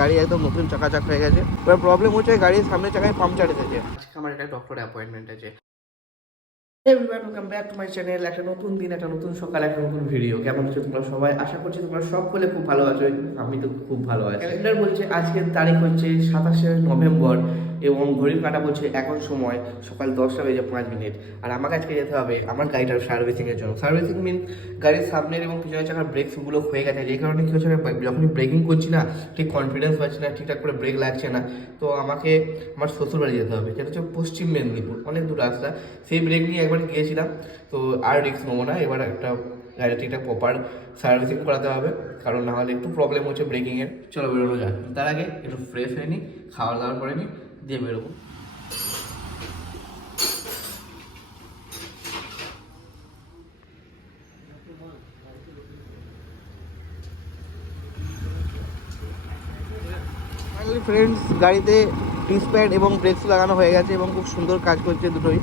গাড়ি একদম নতুন চাকাচাক হয়ে গেছে। এবার প্রবলেম হচ্ছে গাড়ির সামনের চাকায় পাংচার এসেছে। আজকে আমার একটা ডক্টরের অ্যাপয়েন্টমেন্ট আছে। Everyone, welcome back to my channel. একটা নতুন দিন, একটা নতুন সকাল, একটা নতুন ভিডিও। কেমন আছো তোমরা সবাই? আশা করছি তোমরা সকলে খুব ভালো আছো। আমি তো খুব ভালো আছি। ক্যালেন্ডার বলছে আজকের তারিখ হচ্ছে 27শে নভেম্বর এবং ঘড়ির কাঁটা বলছে এখন সময় সকাল 10টা বেজে 5 মিনিট। আর আমাকে আজকে যেতে হবে আমার গাড়িটার সার্ভিসিংয়ের জন্য। সার্ভিসিং মিন গাড়ির সামনের এবং পিছনের চাকার ব্রেকসগুলো হয়ে গেছে, যে কারণে কী হচ্ছে, যখনই ব্রেকিং করছি না ঠিক কনফিডেন্স পাচ্ছি না, ঠিকঠাক করে ব্রেক লাগছে না। তো আমাকে আমার শ্বশুরবাড়ি যেতে হবে, যেটা হচ্ছে পশ্চিম মেদিনীপুর, অনেক দূর রাস্তা। সেই ব্রেক নিয়ে একবার গিয়েছিলাম, তো আর রিস্ক নেবো না। এবার একটা গাড়ি ঠিকঠাক প্রপার সার্ভিসিং করাতে হবে, কারণ না হলে একটু প্রবলেম হচ্ছে ব্রেকিংয়ের। চলো বেরোনো যাক। তার আগে একটু ফ্রেশ হয়ে নিই, খাওয়া দাওয়ার করে নিই, দিয়ে বেরোবো। ফাইনালি ফ্রেন্ডস, গাড়িতে ডিস প্যাড এবং ব্রেকস লাগানো হয়ে গেছে এবং খুব সুন্দর কাজ করছে দুটোই।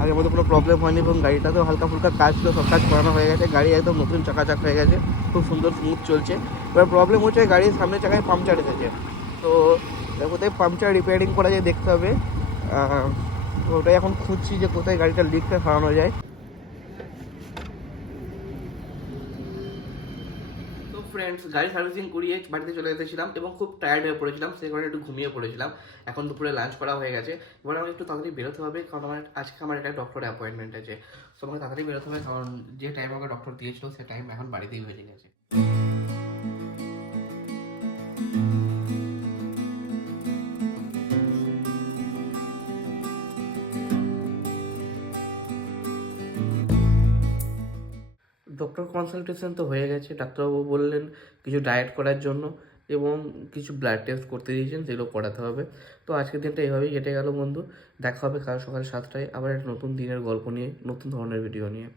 আগের মতো কোনো প্রবলেম হয়নি এবং গাড়িটাতেও হালকা ফুলকা কাজ ছিল, সব কাজ করানো হয়ে গেছে। গাড়ি একদম নতুন চাকাচাক হয়ে গেছে, খুব সুন্দর স্মুথ চলছে। এবার প্রবলেম হচ্ছে গাড়ির সামনের চাকায় পাংচার এসেছে। তো কোথায় পাংচার রিপেয়ারিং করা যায় দেখতে হবে। তো ওটাই এখন খুঁজছি যে কোথায় গাড়িটার লিকটা সারানো যায়। তো ফ্রেন্ডস, গাড়ি সার্ভিসিং করিয়ে বাড়িতে চলে এসেছিলাম এবং খুব টায়ার্ড হয়ে পড়েছিলাম, সেই কারণে একটু ঘুমিয়ে পড়েছিলাম। এখন দুপুরে লাঞ্চ করা হয়ে গেছে। এবার আমাকে একটু তাড়াতাড়ি বেরোতে হবে, কারণ আজকে আমার একটা ডক্টরের অ্যাপয়েন্টমেন্ট আছে। তো আমাকে তাড়াতাড়ি বেরোতে হবে, কারণ যে টাইম আমাকে ডক্টর দিয়েছিল সে টাইম এখন বাড়িতেই হয়ে গেছে। ডক্টর কনসালটেশন তো হয়ে গেছে। ডাক্তারবাবু বললেন কিছু ডায়েট করার জন্য এবং কিছু ব্লাড টেস্ট করতে দিয়েছেন, সেগুলো করাতে হবে। তো আজকের দিনটা এভাবেই কেটে গেল বন্ধু। দেখা হবে কাল সকাল 7টায় আবার একটা নতুন দিনের গল্প নিয়ে, নতুন ধরনের ভিডিও নিয়ে।